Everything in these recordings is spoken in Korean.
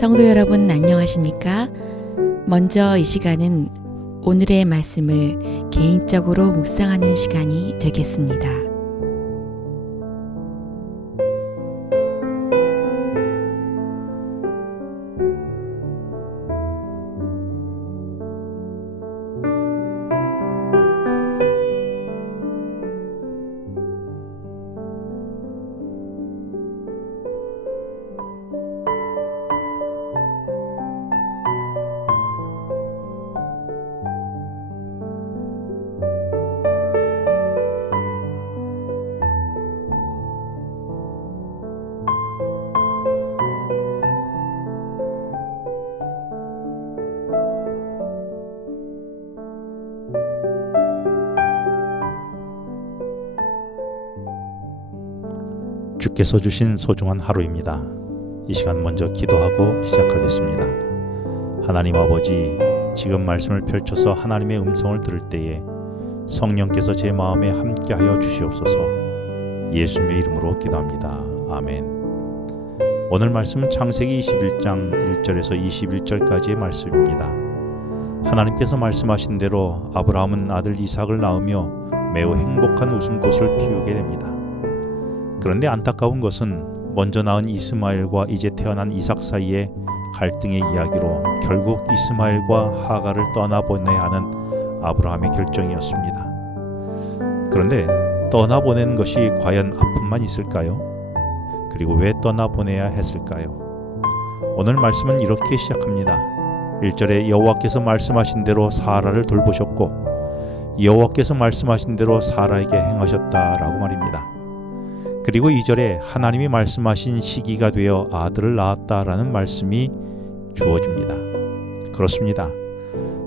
성도 여러분 안녕하십니까? 먼저 이 시간은 오늘의 말씀을 개인적으로 묵상하는 시간이 되겠습니다. 주께서 주신 소중한 하루입니다. 이 시간 먼저 기도하고 시작하겠습니다. 하나님 아버지, 지금 말씀을 펼쳐서 하나님의 음성을 들을 때에 성령께서 제 마음에 함께하여 주시옵소서. 예수님의 이름으로 기도합니다. 아멘. 오늘 말씀은 창세기 21장 1절에서 21절까지의 말씀입니다. 하나님께서 말씀하신 대로 아브라함은 아들 이삭을 낳으며 매우 행복한 웃음꽃을 피우게 됩니다. 그런데 안타까운 것은 먼저 낳은 이스마엘과 이제 태어난 이삭 사이의 갈등의 이야기로 결국 이스마엘과 하갈을 떠나보내야 하는 아브라함의 결정이었습니다. 그런데 떠나보낸 것이 과연 아픔만 있을까요? 그리고 왜 떠나보내야 했을까요? 오늘 말씀은 이렇게 시작합니다. 1절에 여호와께서 말씀하신 대로 사라를 돌보셨고 여호와께서 말씀하신 대로 사라에게 행하셨다라고 말입니다. 그리고 2절에 하나님이 말씀하신 시기가 되어 아들을 낳았다라는 말씀이 주어집니다. 그렇습니다.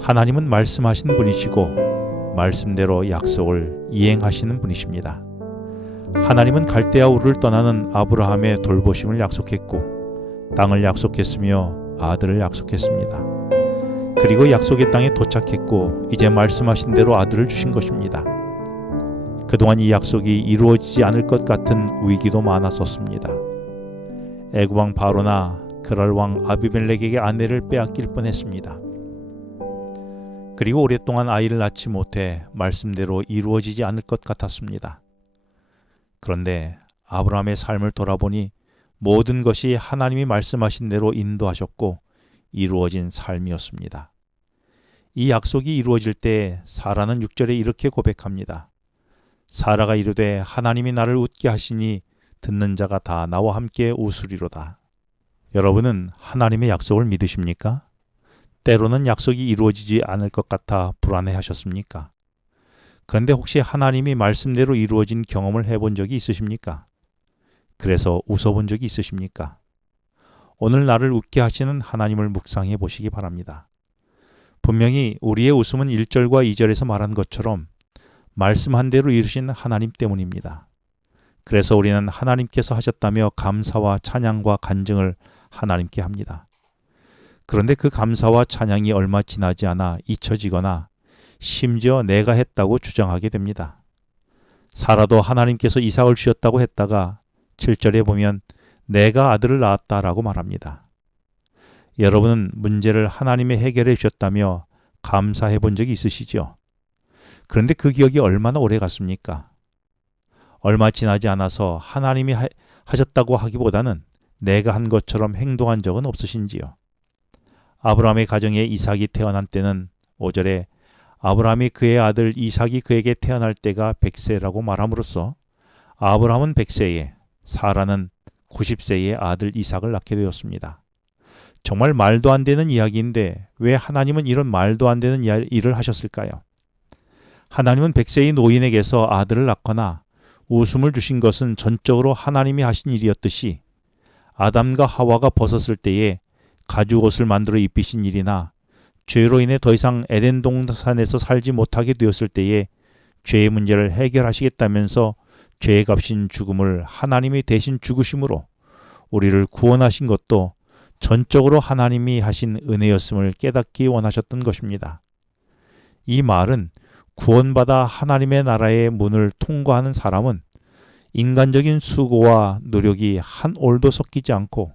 하나님은 말씀하신 분이시고 말씀대로 약속을 이행하시는 분이십니다. 하나님은 갈대아 우르를 떠나는 아브라함의 돌보심을 약속했고 땅을 약속했으며 아들을 약속했습니다. 그리고 약속의 땅에 도착했고 이제 말씀하신 대로 아들을 주신 것입니다. 그동안 이 약속이 이루어지지 않을 것 같은 위기도 많았었습니다. 애굽왕 바로나 그랄왕 아비멜렉에게 아내를 빼앗길 뻔했습니다. 그리고 오랫동안 아이를 낳지 못해 말씀대로 이루어지지 않을 것 같았습니다. 그런데 아브라함의 삶을 돌아보니 모든 것이 하나님이 말씀하신 대로 인도하셨고 이루어진 삶이었습니다. 이 약속이 이루어질 때 사라는 6절에 이렇게 고백합니다. 사라가 이르되 하나님이 나를 웃게 하시니 듣는 자가 다 나와 함께 웃으리로다. 여러분은 하나님의 약속을 믿으십니까? 때로는 약속이 이루어지지 않을 것 같아 불안해하셨습니까? 그런데 혹시 하나님이 말씀대로 이루어진 경험을 해본 적이 있으십니까? 그래서 웃어본 적이 있으십니까? 오늘 나를 웃게 하시는 하나님을 묵상해 보시기 바랍니다. 분명히 우리의 웃음은 1절과 2절에서 말한 것처럼 말씀한 대로 이루신 하나님 때문입니다. 그래서 우리는 하나님께서 하셨다며 감사와 찬양과 간증을 하나님께 합니다. 그런데 그 감사와 찬양이 얼마 지나지 않아 잊혀지거나 심지어 내가 했다고 주장하게 됩니다. 사라도 하나님께서 이삭을 주셨다고 했다가 7절에 보면 내가 아들을 낳았다라고 말합니다. 여러분은 문제를 하나님이 해결해 주셨다며 감사해 본 적이 있으시죠? 그런데 그 기억이 얼마나 오래 갔습니까? 얼마 지나지 않아서 하나님이 하셨다고 하기보다는 내가 한 것처럼 행동한 적은 없으신지요? 아브라함의 가정에 이삭이 태어난 때는 5절에 아브라함이 그의 아들 이삭이 그에게 태어날 때가 100세라고 말함으로써 아브라함은 100세에 사라는 90세의 아들 이삭을 낳게 되었습니다. 정말 말도 안 되는 이야기인데 왜 하나님은 이런 말도 안 되는 일을 하셨을까요? 하나님은 100세의 노인에게서 아들을 낳거나 웃음을 주신 것은 전적으로 하나님이 하신 일이었듯이 아담과 하와가 벗었을 때에 가죽옷을 만들어 입히신 일이나 죄로 인해 더 이상 에덴 동산에서 살지 못하게 되었을 때에 죄의 문제를 해결하시겠다면서 죄의 값인 죽음을 하나님이 대신 죽으심으로 우리를 구원하신 것도 전적으로 하나님이 하신 은혜였음을 깨닫기 원하셨던 것입니다. 이 말은 구원받아 하나님의 나라의 문을 통과하는 사람은 인간적인 수고와 노력이 한 올도 섞이지 않고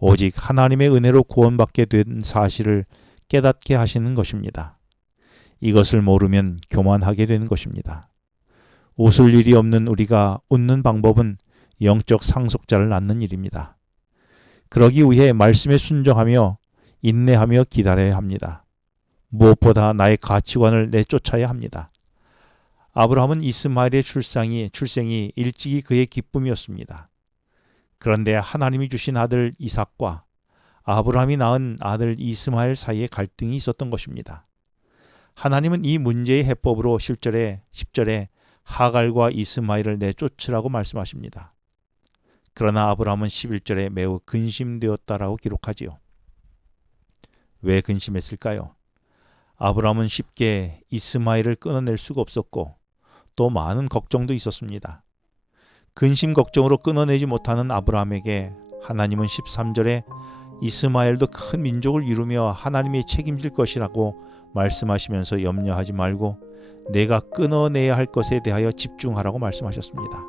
오직 하나님의 은혜로 구원받게 된 사실을 깨닫게 하시는 것입니다. 이것을 모르면 교만하게 되는 것입니다. 웃을 일이 없는 우리가 웃는 방법은 영적 상속자를 낳는 일입니다. 그러기 위해 말씀에 순종하며 인내하며 기다려야 합니다. 무엇보다 나의 가치관을 내쫓아야 합니다. 아브라함은 이스마엘의 출생이 일찍이 그의 기쁨이었습니다. 그런데 하나님이 주신 아들 이삭과 아브라함이 낳은 아들 이스마엘 사이에 갈등이 있었던 것입니다. 하나님은 이 문제의 해법으로 10절에 하갈과 이스마엘을 내쫓으라고 말씀하십니다. 그러나 아브라함은 11절에 매우 근심되었다라고 기록하지요. 왜 근심했을까요? 아브라함은 쉽게 이스마엘을 끊어낼 수가 없었고 또 많은 걱정도 있었습니다. 근심 걱정으로 끊어내지 못하는 아브라함에게 하나님은 13절에 이스마엘도 큰 민족을 이루며 하나님이 책임질 것이라고 말씀하시면서 염려하지 말고 내가 끊어내야 할 것에 대하여 집중하라고 말씀하셨습니다.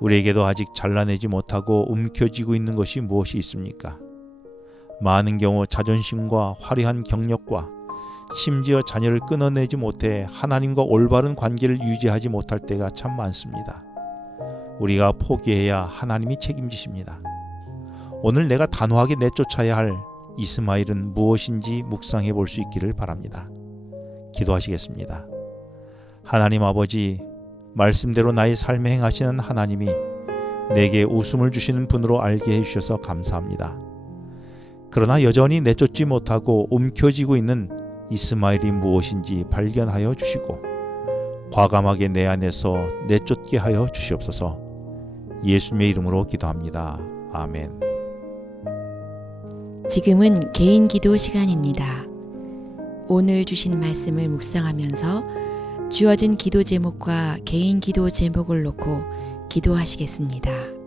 우리에게도 아직 잘라내지 못하고 움켜쥐고 있는 것이 무엇이 있습니까? 많은 경우 자존심과 화려한 경력과 심지어 자녀를 끊어내지 못해 하나님과 올바른 관계를 유지하지 못할 때가 참 많습니다. 우리가 포기해야 하나님이 책임지십니다. 오늘 내가 단호하게 내쫓아야 할 이스마엘은 무엇인지 묵상해 볼 수 있기를 바랍니다. 기도하시겠습니다. 하나님 아버지, 말씀대로 나의 삶에 행하시는 하나님이 내게 웃음을 주시는 분으로 알게 해주셔서 감사합니다. 그러나 여전히 내쫓지 못하고 움켜쥐고 있는 이스마엘이 무엇인지 발견하여 주시고 과감하게 내 안에서 내쫓게 하여 주시옵소서. 예수님의 이름으로 기도합니다. 아멘. 지금은 개인 기도 시간입니다. 오늘 주신 말씀을 묵상하면서 주어진 기도 제목과 개인 기도 제목을 놓고 기도하시겠습니다.